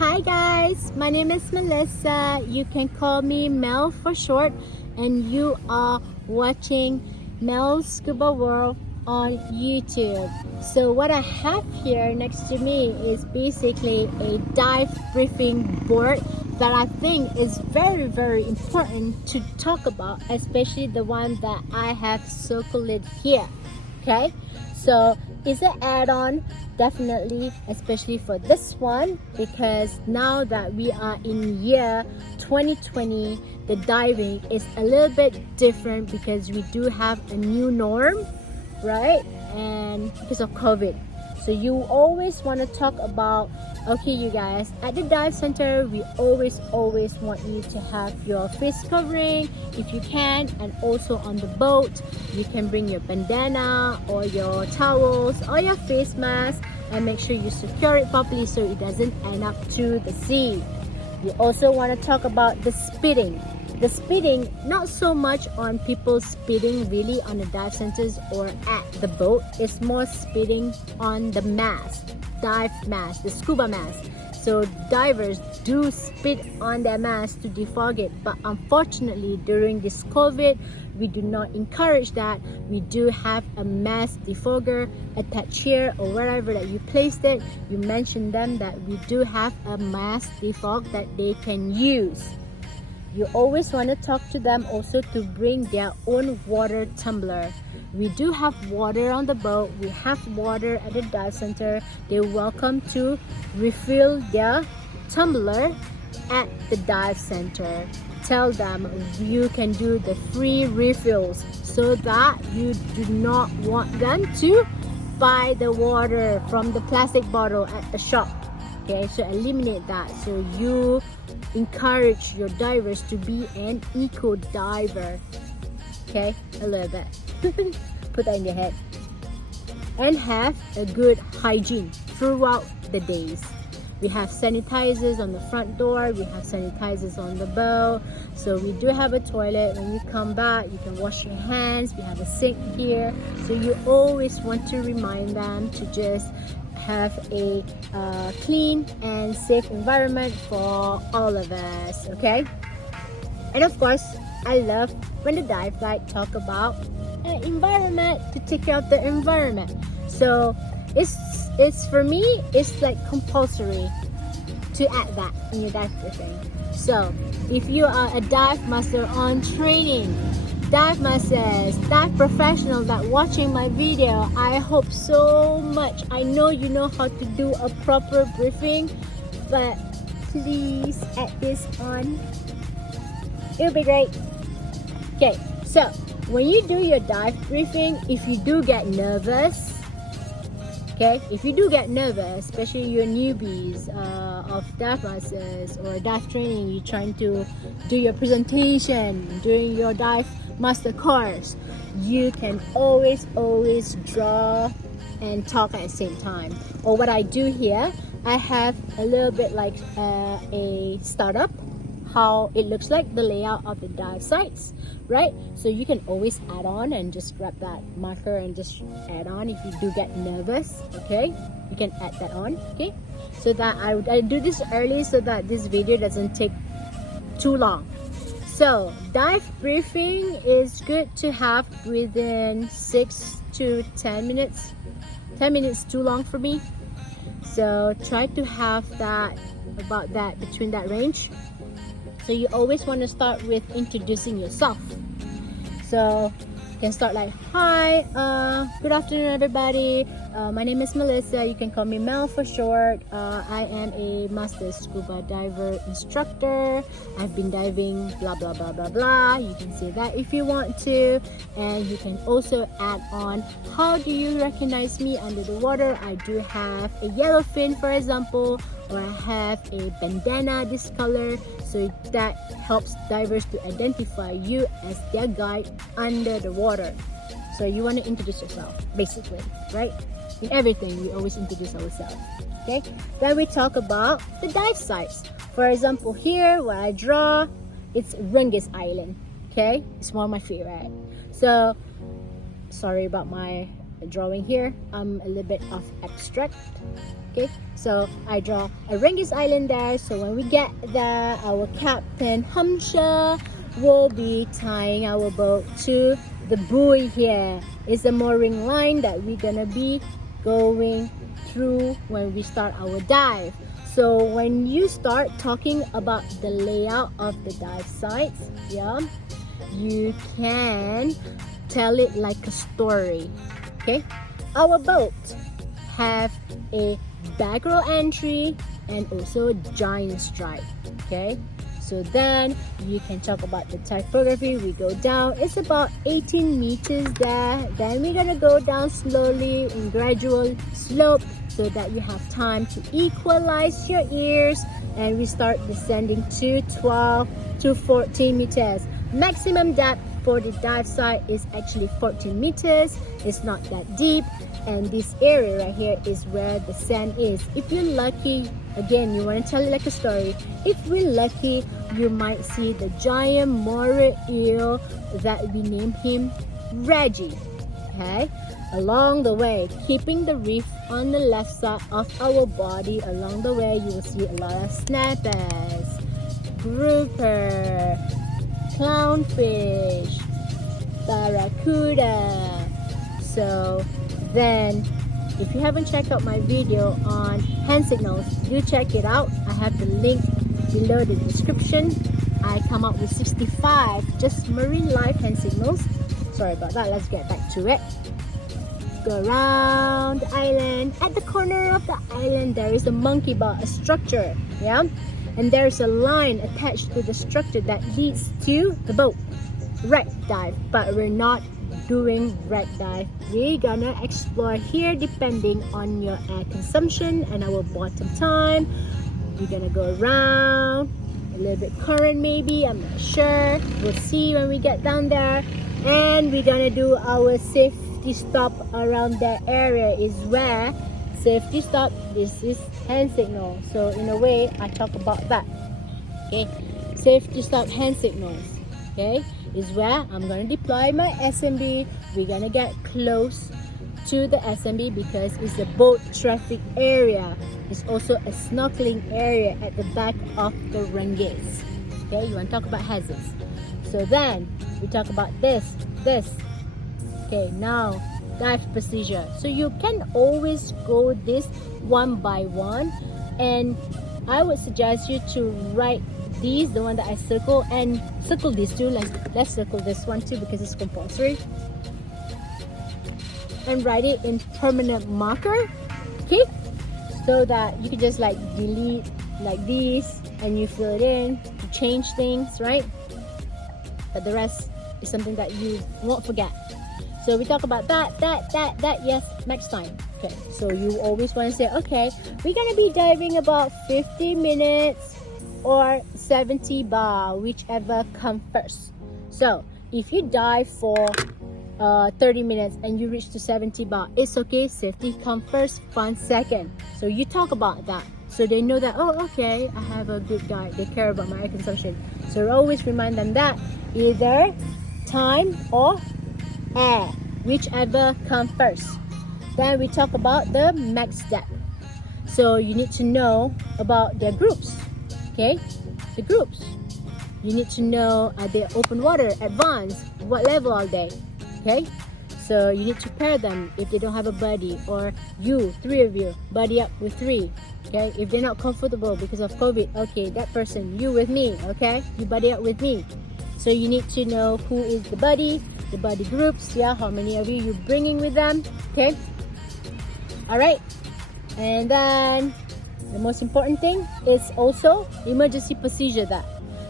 Hi guys, my name is Melissa. You can call me Mel for short, and you are watching Mel's Scuba World on YouTube. So what I have here next to me is basically a dive briefing board that I think is very important to talk about, especially the one that I have circled here. Okay, so it's an add-on, definitely, especially for this one, because now that we are in year 2020, the diving is a little bit different because we do have a new norm, right? And because of COVID, so you always want to talk about, okay you guys, at the dive center we always want you to have your face covering if you can, and also on the boat you can bring your bandana or your towels or your face mask, and make sure you secure it properly so it doesn't end up to the sea. You also want to talk about the spitting. The spitting, not so much on people spitting really on the dive centers or at the boat. It's more spitting on the mask, dive mask, the scuba mask. So divers do spit on their mask to defog it, but unfortunately during this COVID, we do not encourage that. We do have a mask defogger attached here or wherever that you placed it. You mention them that we do have a mask defog that they can use. You always want to talk to them also to bring their own water tumbler. We do have water on the boat, we have water at the dive center. They're welcome to refill their tumbler at the dive center. Tell them you can do the free refills so that you do not want them to buy the water from the plastic bottle at the shop. Okay, so eliminate that. So you encourage your divers to be an eco diver. Okay, a little bit. Put that in your head. And have a good hygiene throughout the days. We have sanitizers on the front door, we have sanitizers on the boat. So we do have a toilet. When you come back, you can wash your hands. We have a sink here. So you always want to remind them to just have a clean and safe environment for all of us, okay? And of course, I love when the dive guide talk about environment, to take care of the environment. So it's for me, it's like compulsory to add that in your dive briefing. So if you are a dive master on training, dive masters, dive professional that watching my video, I hope so much. I know you know how to do a proper briefing, but please add this on. It'll be great. Okay, so when you do your dive briefing, if you do get nervous, okay, if you do get nervous, especially your newbies of dive masters or dive training, you're trying to do your presentation during your dive master course, you can always draw and talk at the same time. Or what I do here, I have a little bit like a startup, how it looks like, the layout of the dive sites, right? So you can always add on and just grab that marker and just add on if you do get nervous. Okay, you can add that on. Okay, so that I do this early so that this video doesn't take too long. So dive briefing is good to have within 6 to 10 minutes. 10 minutes too long for me, so try to have that about that, between that range. So you always want to start with introducing yourself. So you can start like, hi, good afternoon everybody, my name is Melissa, you can call me Mel for short. I am a master scuba diver instructor. I've been diving blah blah blah blah blah. You can say that if you want to, and you can also add on, how do you recognize me under the water? I do have a yellow fin, for example, or I have a bandana this color, so that helps divers to identify you as their guide under the water. So you want to introduce yourself basically, right? In everything we always introduce ourselves. Okay, then we talk about the dive sites. For example, here what I draw, it's Rungis Island. Okay, it's one of my favorite. So sorry about my drawing here, I'm a little bit of abstract. Okay, so I draw a Rengis Island there. So when we get there, our captain Hamsha will be tying our boat to the buoy here. Is the mooring line that we're gonna be going through when we start our dive. So when you start talking about the layout of the dive sites, yeah, you can tell it like a story. Okay, our boat have a back row entry and also a giant stripe. Okay, so then you can talk about the typography. We go down, it's about 18 meters there. Then we're gonna go down slowly in gradual slope so that you have time to equalize your ears, and we start descending to 12 to 14 meters. Maximum depth for the dive site is actually 14 meters. It's not that deep, and this area right here is where the sand is. If you're lucky, again, you want to tell it like a story, if we're lucky, you might see the giant moray eel that we named him Reggie. Okay, along the way, keeping the reef on the left side of our body, along the way you will see a lot of snappers, grouper, clownfish, barracuda. So then, if you haven't checked out my video on hand signals, do check it out. I have the link below the description. I come up with 65 just marine life hand signals. Sorry about that, let's get back to it. Go around the island. At the corner of the island there is a monkey bar, a structure, yeah, and there's a line attached to the structure that leads to the boat. Wreck dive, but we're not doing wreck dive. We're gonna explore here depending on your air consumption and our bottom time. We're gonna go around a little bit current, maybe, I'm not sure, we'll see when we get down there. And we're gonna do our safety stop around that area. Is where safety stop, this is hand signal, so in a way I talk about that. Okay, safety stop hand signals, okay, is where I'm gonna deploy my SMB. We're gonna get close to the SMB because it's a boat traffic area. It's also a snorkeling area at the back of the Rengis. Okay, you want to talk about hazards. So then we talk about this. Okay, now dive procedure. So you can always go this one by one, and I would suggest you to write these, the one that I circle, and circle these two. Let's circle this one too because it's compulsory, and write it in permanent marker. Okay, so that you can just like delete like this and you fill it in to change things, right? But the rest is something that you won't forget. So we talk about that, yes, next time. Okay, so you always want to say, okay, we're gonna be diving about 50 minutes or 70 bar, whichever comes first. So if you dive for 30 minutes and you reach to 70 bar, it's okay, safety come first, fun second. So you talk about that, so they know that, oh, okay, I have a good guy, they care about my air consumption. So always remind them that either time or air, whichever comes first. Then we talk about the max depth. So you need to know about their groups. Okay, the groups, you need to know, are they open water, advanced, what level are they? Okay, so you need to pair them if they don't have a buddy, or you, three of you, buddy up with three. Okay, if they're not comfortable because of COVID, okay, that person, you with me, okay, you buddy up with me. So you need to know who is the buddy groups, yeah, how many of you bringing with them. Okay, all right, and then the most important thing is also emergency procedure. That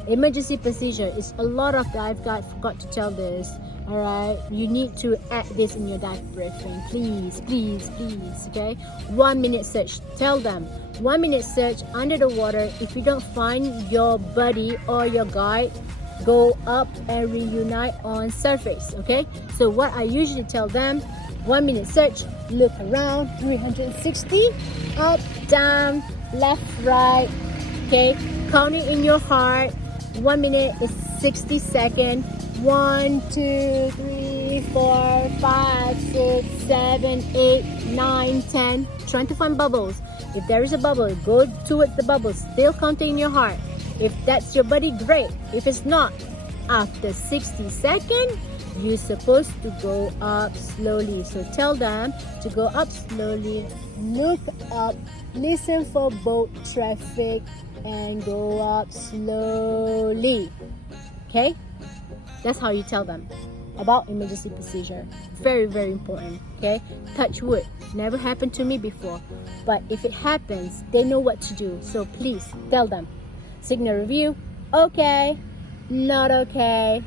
emergency procedure is a lot of dive guides forgot to tell this. All right, you need to add this in your dive briefing, please. Okay, 1 minute search. Tell them 1 minute search under the water. If you don't find your buddy or your guide, go up and reunite on surface. Okay, so what I usually tell them, 1 minute search, look around 360, up, down, left, right. Okay, counting in your heart. 1 minute is 60 seconds. 1, 2, 3, 3, 4, 5, 6, 7, 8, 9, 10. Trying to find bubbles. If there is a bubble, go towards the bubble, still counting in your heart. If that's your buddy, great. If it's not, after 60 seconds, you're supposed to go up slowly. So tell them to go up slowly, look up, listen for boat traffic, and go up slowly. Okay? That's how you tell them about emergency procedure. Very, very important. Okay? Touch wood. Never happened to me before. But if it happens, they know what to do. So please tell them. Signal review. Okay. Not okay.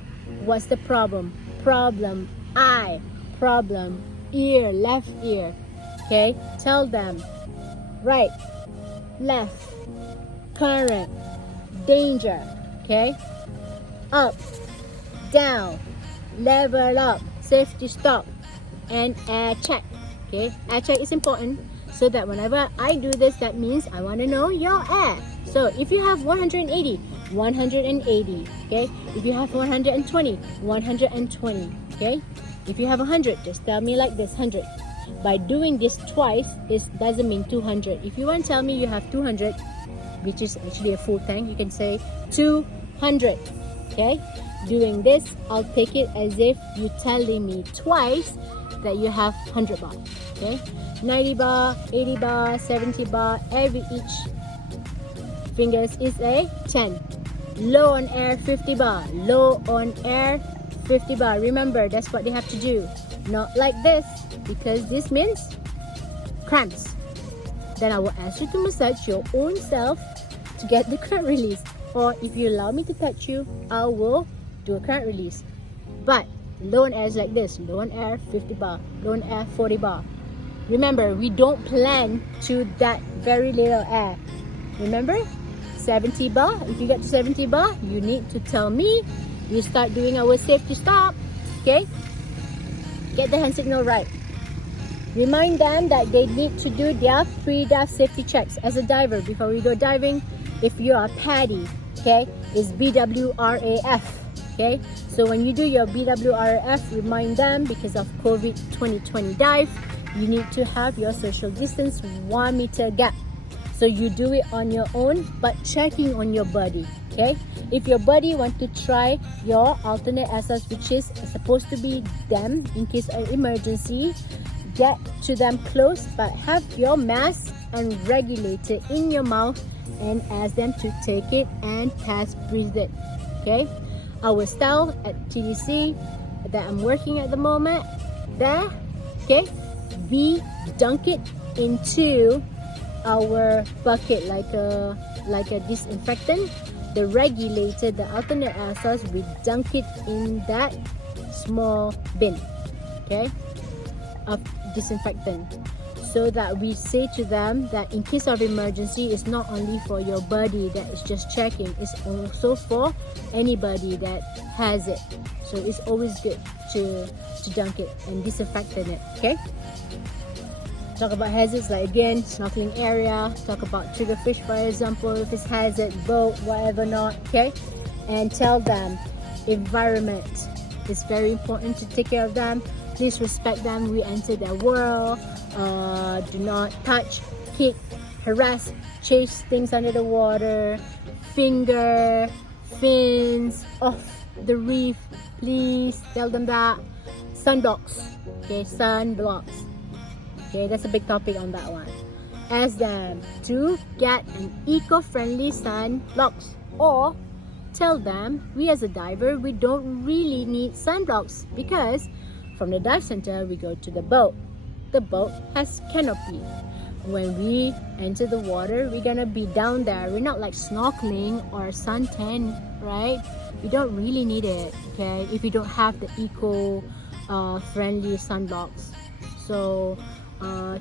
What's the problem? Problem eye. Problem ear. Left ear. Okay? Tell them. Right. Left. Current. Danger. Okay? Up. Down. Level up. Safety stop. And air check. Okay? Air check is important. So that whenever I do this, that means I want to know your air. So if you have 180, 180, okay? If you have 120, 120, okay? If you have 100, just tell me like this, 100. By doing this twice, it doesn't mean 200. If you want to tell me you have 200, which is actually a full tank, you can say 200, okay? Doing this, I'll take it as if you're telling me twice that you have 100 bar, okay? 90 bar, 80 bar, 70 bar, each fingers is a 10. Low on air, 50 bar. Low on air, 50 bar. Remember, that's what they have to do. Not like this, because this means cramps. Then I will ask you to massage your own self to get the cramp release. Or if you allow me to touch you, I will do a cramp release. But low on air is like this. Low on air, 50 bar. Low on air, 40 bar. Remember, we don't plan to that very little air. Remember? 70 bar. If you get to 70 bar, you need to tell me. We start doing our safety stop. Okay? Get the hand signal right. Remind them that they need to do their pre-dive safety checks. As a diver, before we go diving, if you are PADI, okay, it's BWRAF. Okay? So when you do your BWRAF, remind them, because of COVID 2020 dive, you need to have your social distance 1 meter gap. So you do it on your own, but checking on your buddy. Okay? If your buddy want to try your alternate access, which is supposed to be them in case of emergency, get to them close, but have your mask and regulator in your mouth and ask them to take it and pass breathe it. Okay? Our style at TDC that I'm working at the moment, there, okay, we dunk it into our bucket like a disinfectant. The regulator, the alternate air source, we dunk it in that small bin, okay, of disinfectant, so that we say to them that in case of emergency, it's not only for your buddy that is just checking, it's also for anybody that has it. So it's always good to dunk it and disinfect it, okay? Talk about hazards, like again, snorkeling area. Talk about triggerfish, for example, if it's hazard, boat, whatever not, okay? And tell them environment is very important to take care of them. Please respect them. We enter their world. Do not touch, kick, harass, chase things under the water, finger, fins off the reef. Please tell them that. Sunblocks, okay, sunblocks. Okay, that's a big topic on that one. Ask them to get an eco-friendly sunblocks, or tell them we as a diver, we don't really need sunblocks, because from the dive center we go to the boat. The boat has canopy. When we enter the water, we're gonna be down there. We're not like snorkeling or suntan, right? We don't really need it, okay, if you don't have the eco-friendly sunblocks. So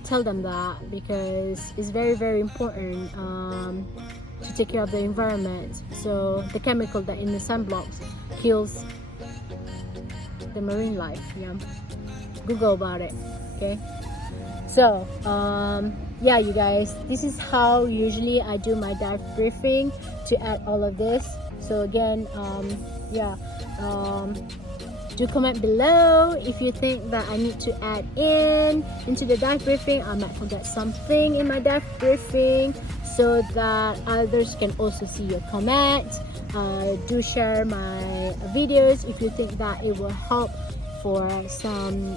tell them that, because it's very, very important to take care of the environment. So the chemical that in the sunblocks kills the marine life. Yeah, Google about it. Okay, so yeah, you guys, this is how usually I do my dive briefing to add all of this. So again, yeah, Do comment below if you think that I need to add into the dive briefing. I might forget something in my dive briefing so that others can also see your comment. Do share my videos if you think that it will help for some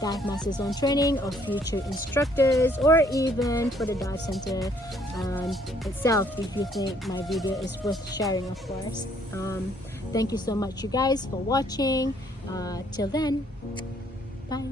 dive masters on training or future instructors, or even for the dive center itself, if you think my video is worth sharing, of course. Thank you so much, you guys, for watching. Till then, bye.